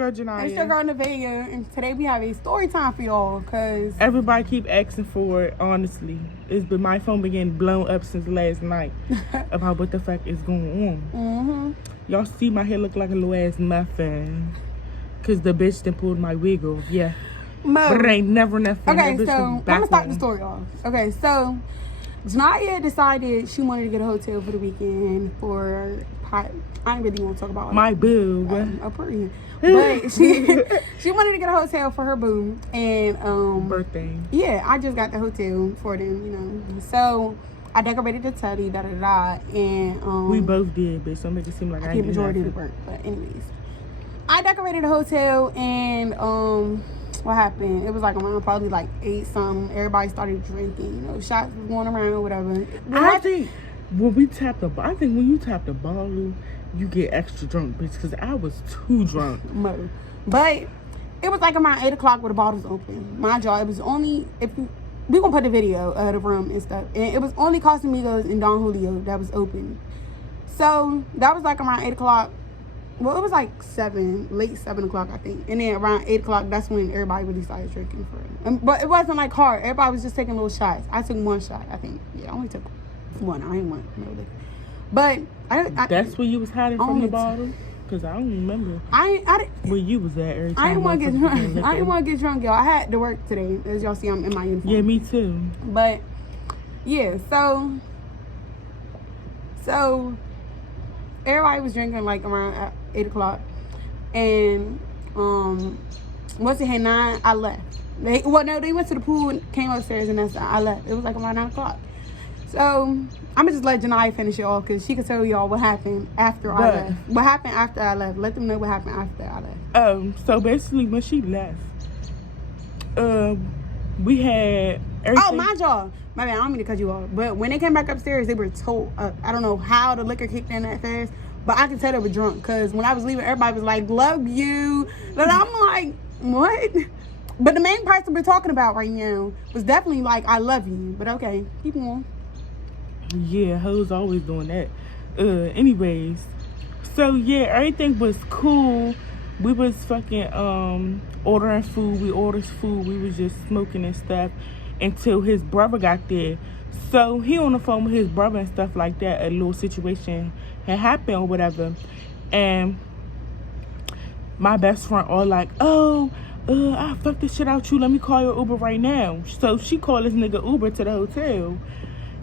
girl Janaya. It's your girl Nevaeh, and today we have a story time for y'all, cause everybody keep asking for it. Honestly, it's been my phone been getting blown up since last night about what the fuck is going on. Y'all see my hair look like a little ass muffin, cause the bitch done pulled my wig off. Yeah, but it ain't never nothing. Okay, so I'm gonna start the story off. Okay, so Janaya decided she wanted to get a hotel for the weekend for. I ain't really want to talk about my boo. But she wanted to get a hotel for her boo and birthday. Yeah, I just got the hotel for them, you know. So I decorated the teddy, and we both did, bitch. Don't make it seem like I ain't majority of the work. But anyways, I decorated the hotel, and what happened? It was like around probably like 8 something. Everybody started drinking, you know, shots was going around or whatever. I think when you tap the bottle, you get extra drunk, bitch, because I was too drunk. But it was like around 8 o'clock where the bottles open. Mind y'all, it was only, we gonna put the video of the room and stuff, and it was only Casamigos and Don Julio that was open. So that was like around 8 o'clock. Well, it was like late 7 o'clock, I think. And then around 8 o'clock, that's when everybody really started drinking for it. But it wasn't like hard. Everybody was just taking little shots. I took 1 shot, I think. Yeah, I only took 1. I ain't want no liquor. But that's where you was hiding from the bottle? Because I don't remember where you was at every time. I didn't want to get drunk. I didn't want to get drunk, y'all. I had to work today. As y'all see, I'm in my uniform. Yeah, me too. But, yeah, so everybody was drinking like around 8 o'clock. And once it hit 9, I left. They went to the pool and came upstairs, and I left. It was like around 9 o'clock. So I'm gonna just let Janaya finish it all, because she can tell y'all what happened after I left. What happened after I left? Let them know what happened after I left. So basically when she left, we had everything. Oh, mind y'all, my bad, I don't mean to cut you off, but when they came back upstairs, they were told, I don't know how the liquor kicked in that fast, but I could tell they were drunk, because when I was leaving, everybody was like, love you. And I'm like, what? But the main person we're talking about right now was definitely like, I love you. But okay, keep on. Yeah, hoes always doing that. Anyways, so yeah, everything was cool. We was fucking ordering food. We ordered food. We was just smoking and stuff until his brother got there. So he on the phone with his brother and stuff like that. A little situation had happened or whatever, and my best friend all like, oh, I fucked this shit out you. Let me call your Uber right now. So she called this nigga Uber to the hotel.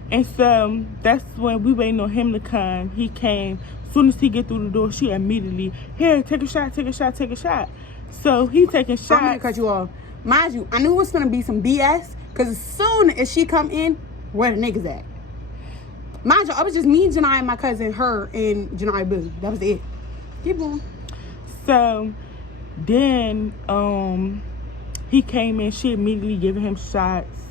And so that's when we waiting on him to come. He came. As soon as he get through the door, she immediately, here, take a shot, take a shot, take a shot. So he taking shots. I'm gonna cut you off. Mind you, I knew it was gonna be some BS, because as soon as she come in, where the niggas at? Mind you, I was just me, Janaya, my cousin, her, and Janaya Boo. That was it. Keep going. So then he came in. She immediately giving him shots.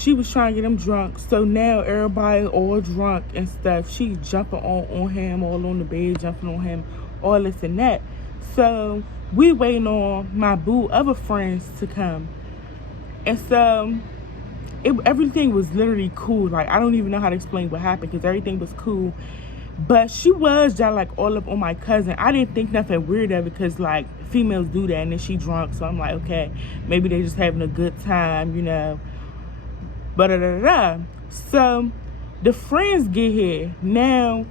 She was trying to get him drunk. So now everybody all drunk and stuff. She jumping on him, all on the bed, jumping on him, all this and that. So we waiting on my boo other friends to come. And so everything was literally cool. Like, I don't even know how to explain what happened, because everything was cool. But she was just like all up on my cousin. I didn't think nothing weird of it, because like females do that, and then she drunk. So I'm like, okay, maybe they just having a good time, you know. So the friends get here. Now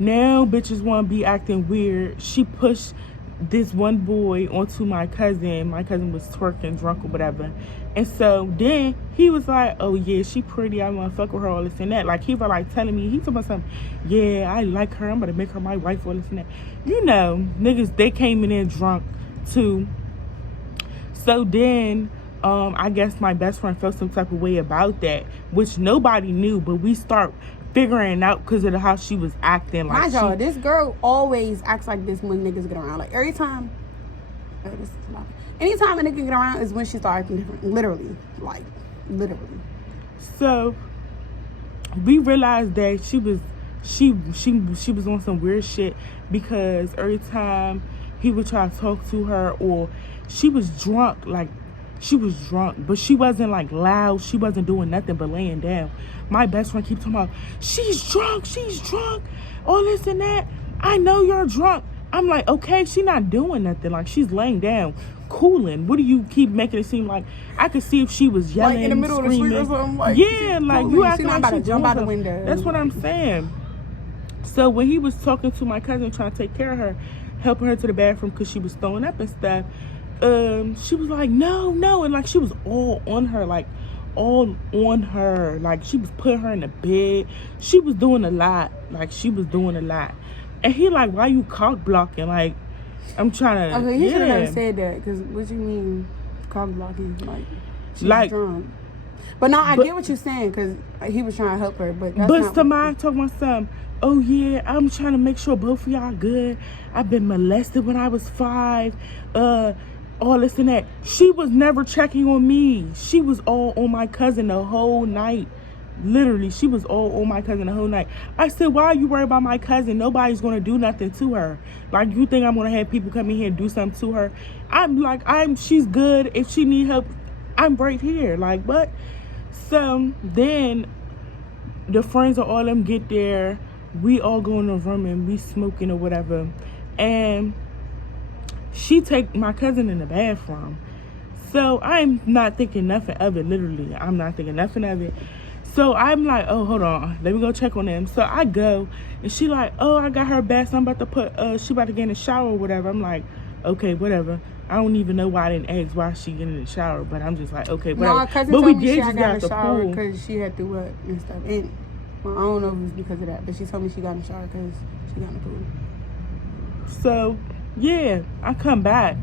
bitches want to be acting weird. She pushed this one boy onto my cousin. My cousin was twerking, drunk or whatever. And so then he was like, oh yeah, she pretty, I want to fuck with her, all this and that. Like, he was like telling me, he told me something, yeah, I like her, I'm going to make her my wife, all this and that. You know, niggas, they came in there drunk too. So then I guess my best friend felt some type of way about that, which nobody knew, but we start figuring out because of how she was acting. Like, y'all, this girl always acts like this when niggas get around. Like, every time, anytime a nigga get around is when she start acting different. Literally. So we realized that she was on some weird shit, because every time he would try to talk to her, or she was drunk, but she wasn't like loud. She wasn't doing nothing but laying down. My best friend keeps talking about, she's drunk, all this and that. I know you're drunk. I'm like, okay, she not doing nothing. Like, she's laying down, cooling. What do you keep making it seem like? I could see if she was yelling, like in the middle screaming. of the street or something. Like, yeah, like you acting not like about to jump out the something. window. That's what I'm saying. So when he was talking to my cousin, trying to take care of her, helping her to the bathroom because she was throwing up and stuff, she was like, no, and like she was all on her, like all on her, like she was putting her in the bed. She was doing a lot, and he like, why you cock blocking? Like, I'm trying to. Okay, he should have never said that. Because what you mean, cock blocking? Like, she's drunk. But no, I get what you're saying because he was trying to help her. But somebody told my son, oh yeah, I'm trying to make sure both of y'all good. I've been molested when I was 5. All this and that. She was never checking on me. She was all on my cousin the whole night. Literally, she was all on my cousin the whole night. I said, why are you worried about my cousin? Nobody's going to do nothing to her. Like, you think I'm going to have people come in here and do something to her? She's good. If she need help, I'm right here. Like, what? So, then, the friends of all them get there. We all go in the room and we smoking or whatever. And she take my cousin in the bathroom. So, I'm not thinking nothing of it. Literally, I'm not thinking nothing of it. So I'm like, oh, hold on, let me go check on them. So I go, and she like, oh, I got her back, so I'm about to she about to get in the shower or whatever. I'm like, okay, whatever. I don't even know why I didn't ask why she getting in the shower, but I'm just like, okay, whatever. No, cousin told me she got in the shower because she had to and stuff. And well, I don't know if it was because of that, but she told me she got in the shower because she got in the pool. So yeah, I come back.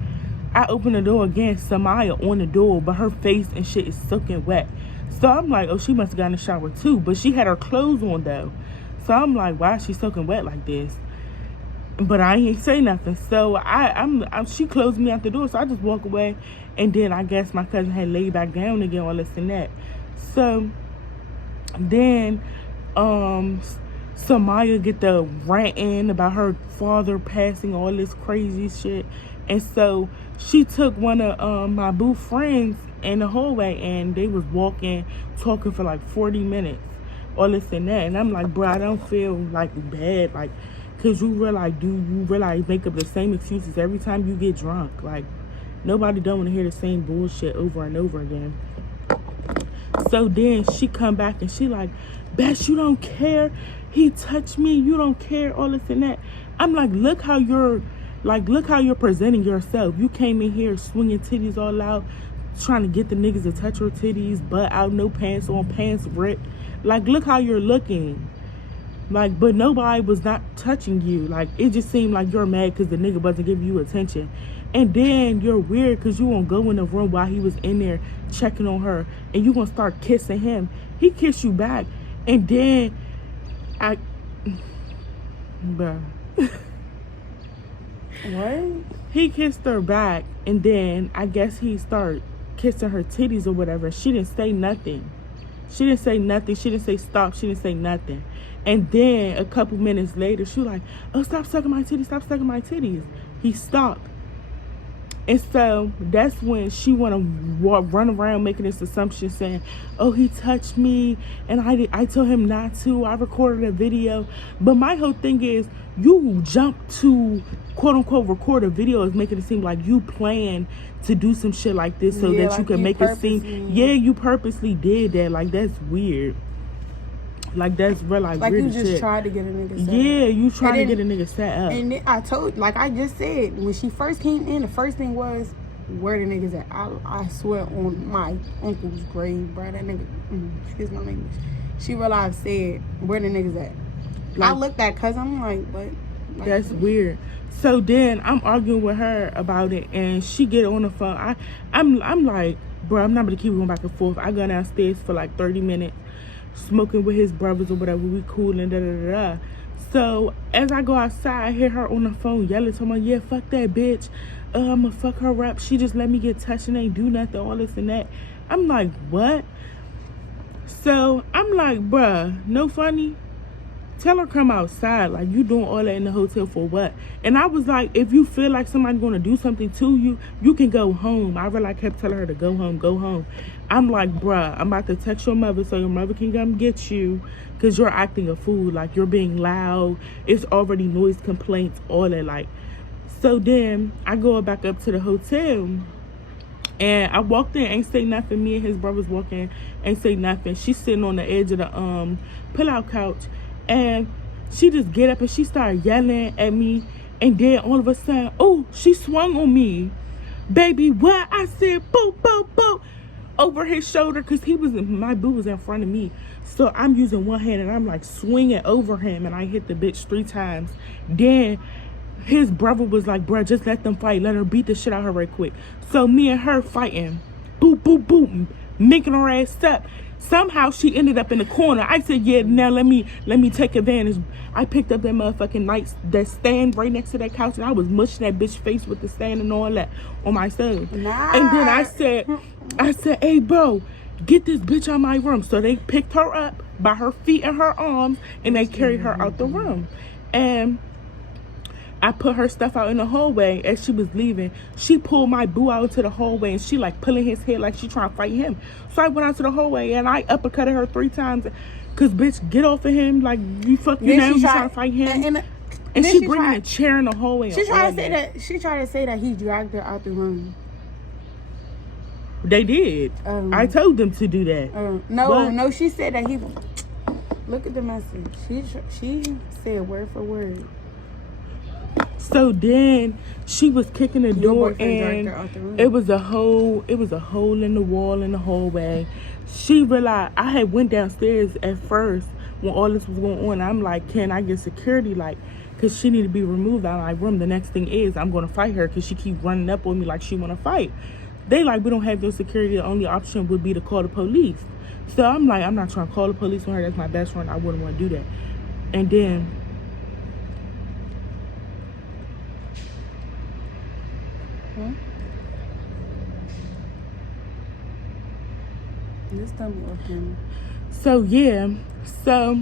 I open the door again. Samaya on the door, but her face and shit is soaking wet. So I'm like, oh, she must have gotten in the shower too. But she had her clothes on though. So I'm like, why is she soaking wet like this? But I ain't say nothing. So she closed me out the door. So I just walk away. And then I guess my cousin had laid back down again, all this and that. So then Samaya get the ranting about her father passing, all this crazy shit. And so she took one of my boo friends in the hallway, and they was talking for like 40 minutes, all this and that. And I'm like, bro, I don't feel like bad, like, cause you realize make up the same excuses every time you get drunk. Like, nobody don't want to hear the same bullshit over and over again. So then she come back and she like, Bess, you don't care. He touched me. You don't care. All this and that. I'm like, look how you're presenting yourself. You came in here swinging titties all out, trying to get the niggas to touch her titties, butt out, no pants on, pants ripped. Like, look how you're looking. Like, but nobody was not touching you. Like, it just seemed like you're mad because the nigga wasn't giving you attention. And then you're weird because you won't go in the room while he was in there checking on her, and you gonna start kissing him. He kissed you back, and then bruh. What? He kissed her back, and then I guess he started kissing her titties or whatever. She didn't say nothing. She didn't say stop. She didn't say nothing. And then a couple minutes later, she was like, oh, stop sucking my titties. He stopped. And so that's when she want to run around making this assumption saying, oh, he touched me and I told him not to. I recorded a video. But my whole thing is, you jump to quote unquote record a video is making it seem like you plan to do some shit like this so that you can make it seem, you purposely did that. Like, that's weird. Like, that's real, like weird you just shit. tried to get a nigga set up. Yeah, you tried to get a nigga set up. And then I told, like I just said, when she first came in, the first thing was, where the niggas at? I swear on my uncle's grave, bro, that nigga, excuse my language. She realized, said, where the niggas at? Like, I looked at cousin, I'm like, what? Like, that's weird. So then I'm arguing with her about it, and she get on the phone. I'm like, bro, I'm not gonna keep going back and forth. I go downstairs for like 30 minutes. Smoking with his brothers or whatever, we cool and da. So as I go outside, I hear her on the phone yelling to me, yeah, fuck that bitch. I'ma fuck her up. She just let me get touched and ain't do nothing, all this and that. I'm like, what? So I'm like, bruh, no funny. Tell her come outside. Like, you doing all that in the hotel for what? And I was like, if you feel like somebody's gonna do something to you, you can go home. I really kept telling her to go home. I'm like, bruh, I'm about to text your mother so your mother can come get you because you're acting a fool. Like, you're being loud. It's already noise complaints, all that. Like, So then I go back up to the hotel. And I walked in, ain't say nothing. Me and his brothers walking, ain't say nothing. She's sitting on the edge of the pull-out couch. And she just get up and she started yelling at me. And then all of a sudden, oh, she swung on me. Baby, what? I said, boo, boo, boo. Over his shoulder, because my boo was in front of me. So I'm using one hand and I'm like swinging over him. And I hit the bitch 3 times. Then his brother was like, bruh, just let them fight. Let her beat the shit out of her right quick. So me and her fighting. Boop, boop, boop. Making her ass up. Somehow she ended up in the corner. I said, yeah, now let me take advantage. I picked up that motherfucking that stand right next to that couch, and I was mushing that bitch face with the stand and all that on my son. Nah. And then I said, hey, bro, get this bitch out of my room. So they picked her up by her feet and her arms, and they carried her out the room. And I put her stuff out in the hallway. As she was leaving, she pulled my boo out into the hallway, and she like pulling his head like she trying to fight him. So I went out to the hallway and I uppercutted her 3 times. Cause bitch, get off of him, like you fucking you trying to fight him. And she bringing a chair in the hallway. She tried to say that he dragged her out the room. They did. I told them to do that. No, she said that he. Look at the message. She said word for word. So then she was kicking the door, and it was a hole in the wall in the hallway. She realized I had went downstairs at first when all this was going on. I'm like, can I get security? Like, because she need to be removed out of my room. The next thing is I'm going to fight her because she keep running up on me like she want to fight. They like, we don't have no security. The only option would be to call the police. So I'm like, I'm not trying to call the police on her. That's my best friend. I wouldn't want to do that. And then Just tell me what camera. So yeah, so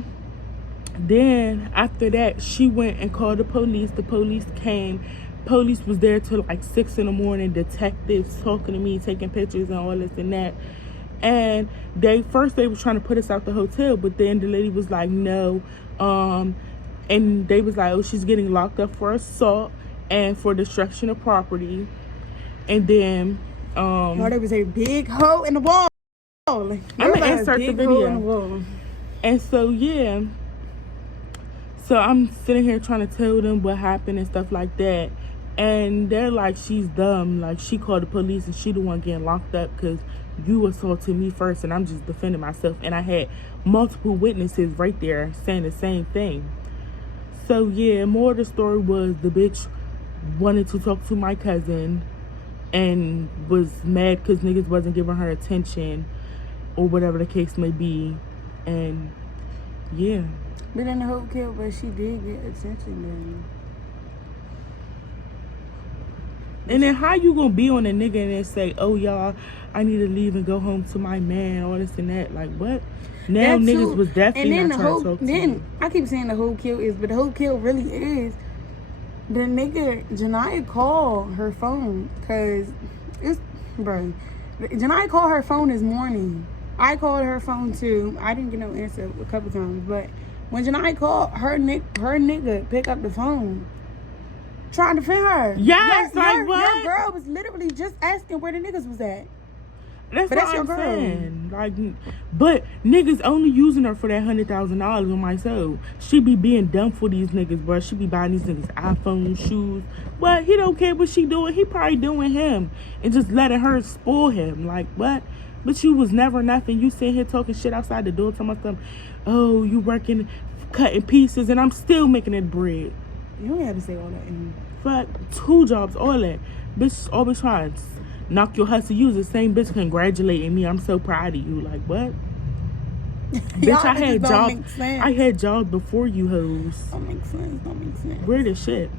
then after that she went and called the police. The police came. Police was there till like 6 in the morning. Detectives talking to me, taking pictures and all this and that. And they were trying to put us out the hotel, but then the lady was like, no. And they was like, oh, she's getting locked up for assault and for destruction of property. And then there was a big hole in the wall. I'm gonna insert the video. And so yeah, so I'm sitting here trying to tell them what happened and stuff like that, and they're like, she's dumb, like she called the police and she the one getting locked up because you assaulted me first, and I'm just defending myself. And I had multiple witnesses right there saying the same thing. So yeah, more of the story was the bitch wanted to talk to my cousin and was mad because niggas wasn't giving her attention or whatever the case may be. And yeah, but in the whole kill, but she did get attention then. And then how you gonna be on a nigga and then say, oh y'all, I need to leave and go home to my man, all this and that? Like what? Now that niggas was definitely not trying to talk to me. I keep saying the whole kill is, but the whole kill really is the nigga Janiyah called her phone, cause it's bro. Janiyah called her phone this morning. I called her phone too. I didn't get no answer a couple times, but when Janiyah called, her nigga pick up the phone, trying to defend her. Yes, like what? Your girl was literally just asking where the niggas was at. That's what I'm saying. Like, but niggas only using her for that $100,000 on my soul. She be being dumb for these niggas, bro. She be buying these niggas iPhone, shoes. But he don't care what she doing. He probably doing him and just letting her spoil him. Like, what? But you was never nothing. You sitting here talking shit outside the door, telling myself, oh, you working, cutting pieces, and I'm still making that bread. You don't have to say all that. Fuck, 2 jobs, all that. Bitch always trying to knock your hustle. You was the same bitch congratulating me. I'm so proud of you. Like, what? Bitch, I had jobs before you hoes. Don't make sense. Weird as shit.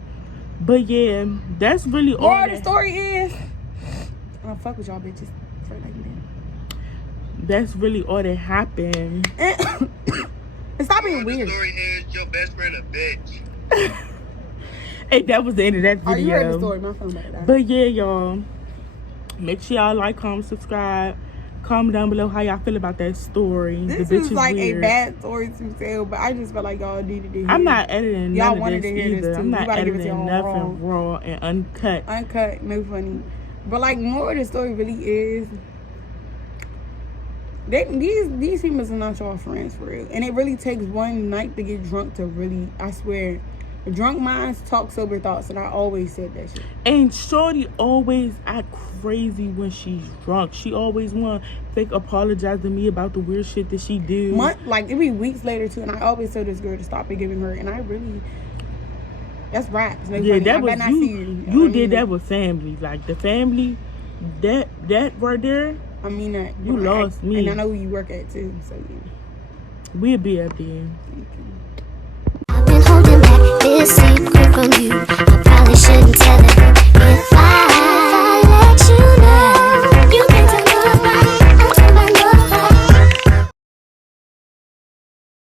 But yeah, that's really all. What the story is, I don't fuck with y'all bitches for like that. That's really all that happened. And stop being weird. The story is your best friend a bitch. Hey, that was the end of that video. Oh, you heard the story. My phone about to die. But yeah, y'all, make sure y'all like, comment, subscribe. Comment down below how y'all feel about that story. This the bitch is like weird. a bad story to tell, but I just felt like y'all needed to hear. I'm not editing Y'all none of wanted this to hear either. this too. I'm We not gotta give it to editing y'all nothing raw and uncut. Uncut, no funny. But like, more of the story really is, these females are not y'all friends for real. And it really takes one night to get drunk to really, I swear, drunk minds talk sober thoughts, and I always said that shit. And shorty always act crazy when she's drunk. She always want fake apologize to me about the weird shit that she do. Like, it be weeks later too, and I always tell this girl to stop forgiving her, and I really, that's raps. No Yeah, funny. that I was bet not you. see you. You did that with family. Like the family, that right there. I mean that. You lost me. And I know who you work at too, so yeah. We'll be up there. Thank you. I've been holding back this secret from you. I probably shouldn't tell it. If I let you know.